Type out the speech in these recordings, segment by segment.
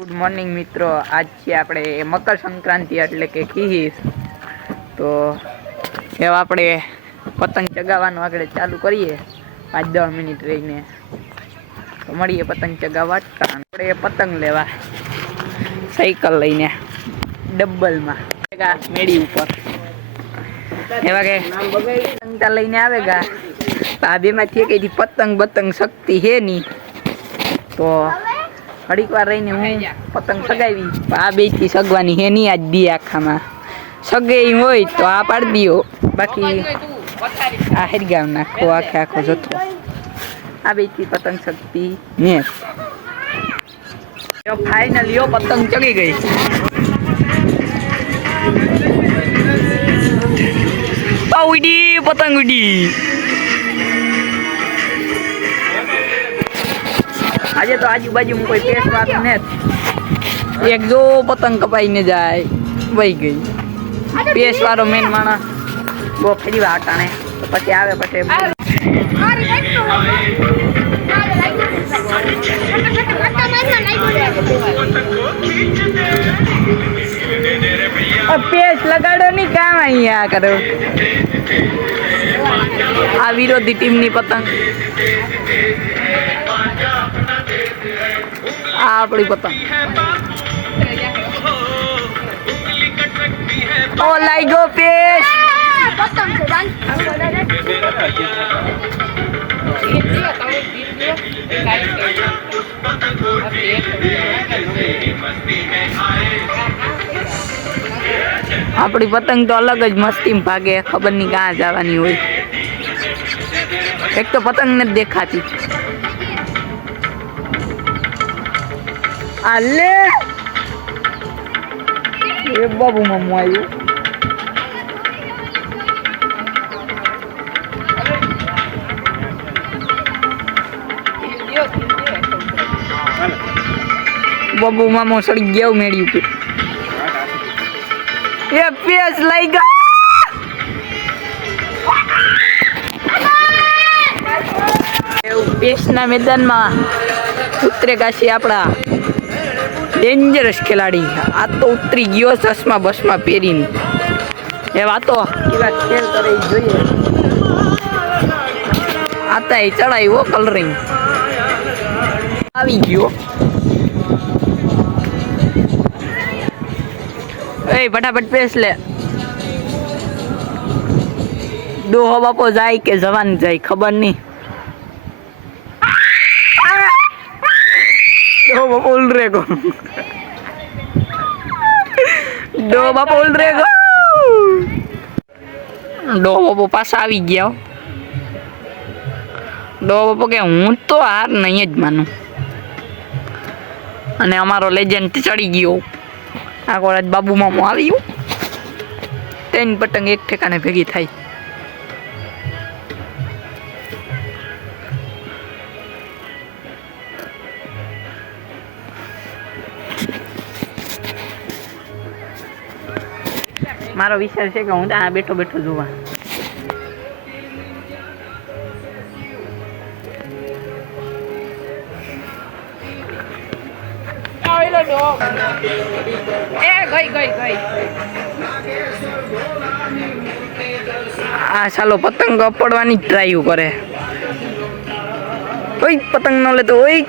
Good morning મિત્રો, આજ છે આપણે મકર સંક્રાંતિ એટલે કે ખીર. તો એવા આપણે પતંગ ચગાવવાનું આગળ ચાલુ કરીએ 5-10 મિનિટ રહીને. તો મળીએ પતંગ ચગાવવા. આપણે પતંગ લેવા સાયકલ લઈને ડબ્બલમાં મેળી ઉપર એવા કે પતંગ લઈને આવેગા. આ બે માંથી કઈ પતંગ બતંગ શક્તિ હે ની, તો ઘડીક વાર રહીને હું પતંગ સગાવી. આ બે થી સગવાની હે ની આજ દી આખામાં સગે હોય તો આ પાડી દો, બાકી આ હેરગામ નાખો આખે આખો જથ્થો. આ બે થી પતંગ શક્તિ ને ફાઈનલ યો પતંગ ચગી ગઈ. ઉડી પતંગ ઉડી. આજે તો આજુબાજુ કોઈ પેશ વાત નથી. એક જો પતંગ કપાઈ ને જાય વહી ગઈ. પેશ વાળો મેન માણસ બહુ ફરી વાટાણે તો પછી આવે પછી પેશ લગાડો ની કામ અહીંયા કરો. આ વિરોધી ટીમની પતંગ, આ આપણી પતંગ. ઓ લાઈ ગો પેશ. આપણી પતંગ તો અલગ જ મસ્તીમાં ભાગે, ખબર નહીં ક્યાં જવાની હોય. એક તો પતંગ નથી દેખાતી. આલે એ બાબુ મામુ આવ્યું. બાબુ મામો સડી ગયો મેળી ઉપર. એ પેસ લઈ ગયો. પેસના મેદાનમાં ઉતરેગા છે આપણા ડેન્જરસ ખેલાડી. આ તો ઉતરી ગયો ચશ્મા બસમાં પહેરીને. એ વાતો કેવા ખેલ કરે જોઈએ. આતા એ ચડાવ્યો કલરિંગ આવી ગયો. એ ફટાફટ પેસ લે. ડોહો બાપો જાય કે જવાન જાય ખબર નહીં. ડોહો બાપો ઉલરેગો. ડોહો બાપો ઉલરેગો. ડોહો બાપો પાછા આવી ગયા. ડોહો બાપો કે હું તો હાર નહીં જ માનું. અને અમારો લેજેન્ડ ચડી ગયો. આગળ જ બાબુ મામો આવ્યું. 3 પતંગ એક ઠેકાને ભેગી થાય. મારો વિચાર છે કે હું ત્યાં બેઠો બેઠો જોવા. આ ચાલો પતંગ પડવાની ટ્રાય કરે. ઓય પતંગ ન લેતો. ઓય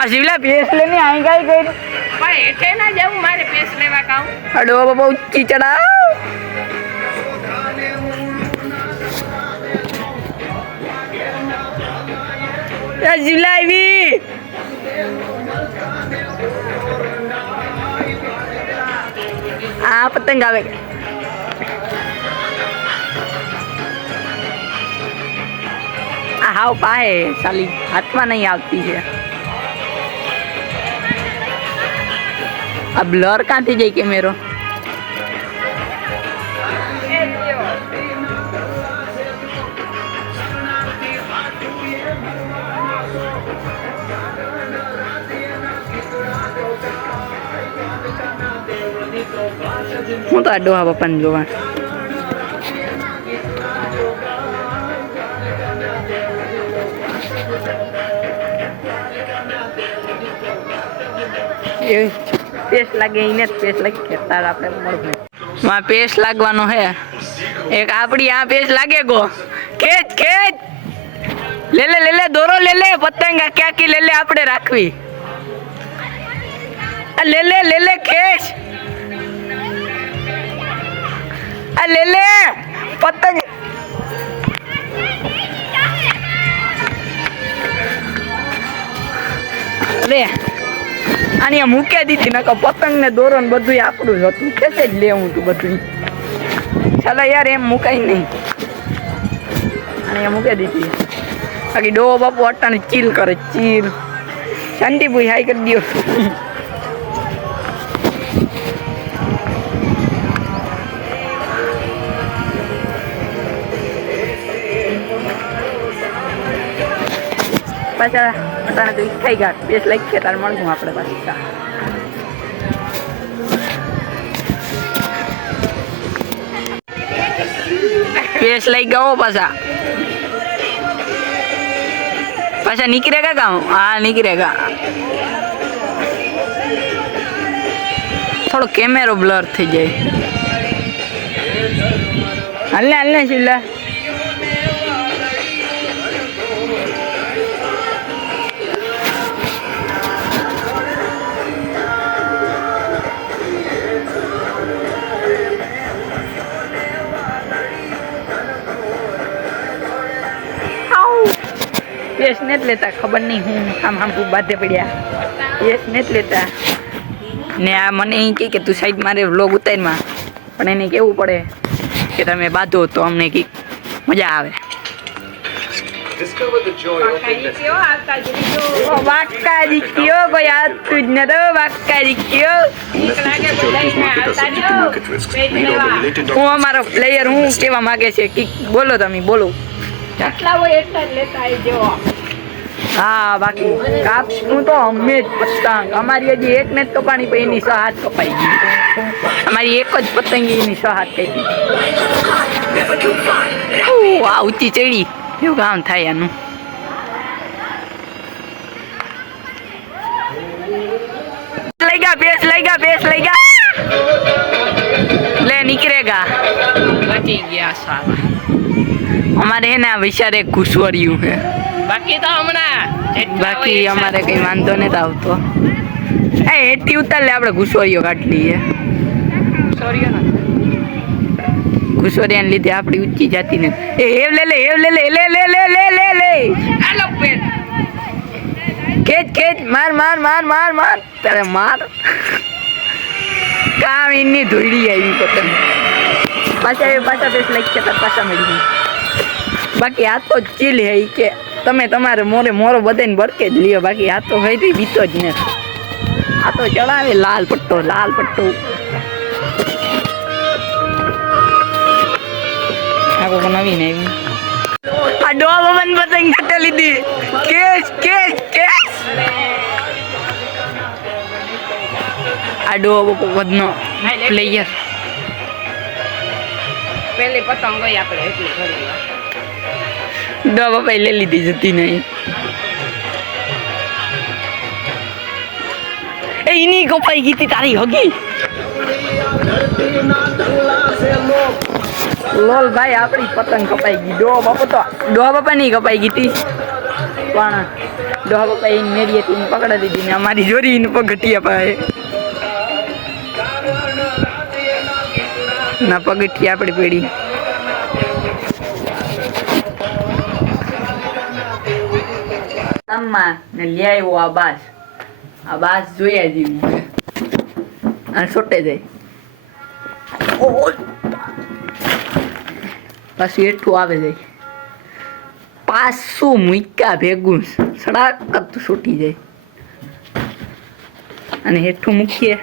આ શિવલા પેસ લેને આઈ ગઈ ગઈ. ભાઈ એટલે ના જાઉં મારે પેસ લેવા કાઉ. અડો બાબા ઊંચી ચડાવ. એ શિવલા આવી. આ પતંગ આવે. આ હાવ પાહે સાલી હાથમાં નહીં આવતી છે. આ બ્લર ક્યાંથી જાય કેમેરો. હું તો આ ડોહા બાપાને જોવા. એ પેસ્ટ લાગે એને જ પેસ્ટ લાગી કે તાર આપણે મળવું માં પેસ્ટ લાગવાનો હે એક આપડી આ પેસ્ટ લાગે ગો ખેંચ ખેંચ લે દોરો લે પતંગા ક્યાં કી લે આપણે રાખવી લે ખેંચ લે પતંગ અરે આની મૂકે દીધી નકો પતંગ ને દોરો ને બધું આપણું જ હતું કેસે જ લેવું તું બધું ચાલો યાર એમ મુકાય નહીં અને મૂકે દીધી બાકી ડો બાપુ અટાણે ચીલ કરે ચીલ શાંતિભાઈ હાઈ કરી દો પાછા અટાણે તો ખાઈ ગયા બેસ લાગી છે તારે મળશું આપણે પાછા પેસ લઈ ગયો પાછા નીકળેગા કામ હા નીકળેગા થોડો કેમેરો બ્લર થઈ જાય હાલ ને શિલ્લા પેસ ને જ લેતા ખબર નહીં હું આમ બાંધે પડ્યા પેસ ને જ લેતા ને આ મને એ કહે કે તું સાઈડ મારે વ્લોગ ઉતારમાં પણ એને કહેવું પડે કે તમે બાંધો તો અમને કંઈક મજા આવે વાક્કાજી કયો કોઈ આવતું જ નતો વાક્કાજી કયો હું અમારો પ્લેયર હું કેવા માંગે છે કે બોલો તમે બોલો કેટલા હોય એટલા જ લેતા આવજો હા બાકી કાપનું તો અમે જ પતંગ અમારી હજી એક ને જ કપાણી પછી એની 6 હાથ કપાઈ ગઈ અમારી એક જ પતંગ એની 6 હાથ કઈ ગઈ આ ઊંચી ચડી એવું કામ થાય આનું पेस लेगा ले निकलेगा बची गया साला हमारे है ना विचार एक घुसवड़िયું है बाकी तो हमारा बाकी हमारे कई वांधो नहीं આવતો એ એટી ઉતાર લે આપણે ઘુસવડીઓ કાઢ લઈએ ઘુસવડીયાને લીધે આપણી ઊંચી જાતી ને એ હેવ લે હાલો પેટ ખેચ માર તારે માર કામ એની ધોઈડી આવી પતંગ પાછા પેસ લાઈક છે પાછા મળી બાકી આ તો ચીલ હે કે તમે તમારે મોરો બધાને બરકે જ લ્યો બાકી આ તો હોય બીતો જ ને આ તો ચડાવે લાલ પટ્ટો આખો નવીન આવી આ ડોબા બંધ પતંગ ઘટે લીધી કેસ આ ડોબો વધનો પ્લેયર પહેલી પતંગ ગઈ આપણે એટલી કરી ડોબા પહેલે લીધી જતી નહીં એ એની કપાઈ ગઈ હતી તારી હગી લોલ ભાઈ આપણી પતંગ કપાઈ ગઈ ડોહા બાપા ની કપાઈ ગઈ હતી પણ ડોહા બાપા એને મેરી હતી એને પકડા દીધી ને અમારી જોરી એને પગઠિયા પાએ ના પગઠિયા આપણી પેઢી ને લઈ આવ્યો આ બાસ જોયા જેવું આ છોટે જાય પાછું એટલું આવે જાય પાછું મૂક્યા ભેગું સડાક કરતું છૂટી જાય અને હેઠું મૂકીએ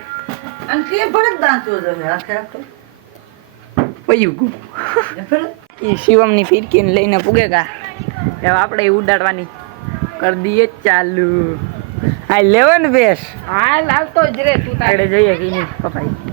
એ શિવમની ફિરકીને લઈને પૂગે કા હવે આપણે ઉડાડવાની કરી દઈએ ચાલુ હા લેવન બેસ હા લાવતો જ રે તું તારે જઈએ કે નહીં પપાઈ